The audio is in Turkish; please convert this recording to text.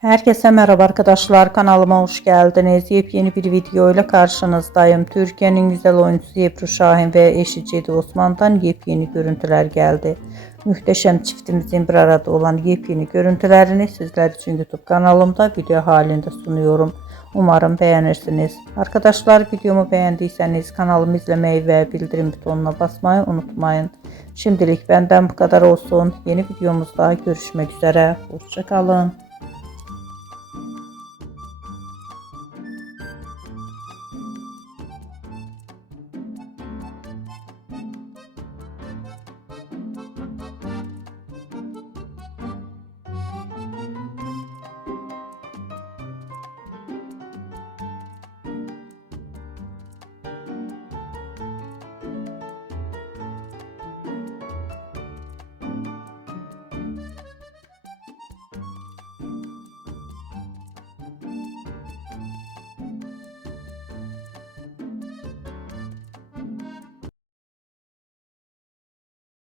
Herkese merhaba arkadaşlar, kanalıma hoş geldiniz. Yepyeni bir video ile karşınızdayım. Türkiye'nin güzel oyuncusu Ebru Şahin ve eşi Cedi Osman'dan yepyeni görüntüler geldi. Muhteşem çiftimizin bir arada olan yepyeni görüntülerini sizler için YouTube kanalımda video halinde sunuyorum. Umarım beğenirsiniz. Arkadaşlar, videomu beğendiyseniz kanalımı izlemeyi ve bildirim butonuna basmayı unutmayın. Şimdilik benden bu kadar olsun. Yeni videomuzda görüşmek üzere. Hoşça kalın.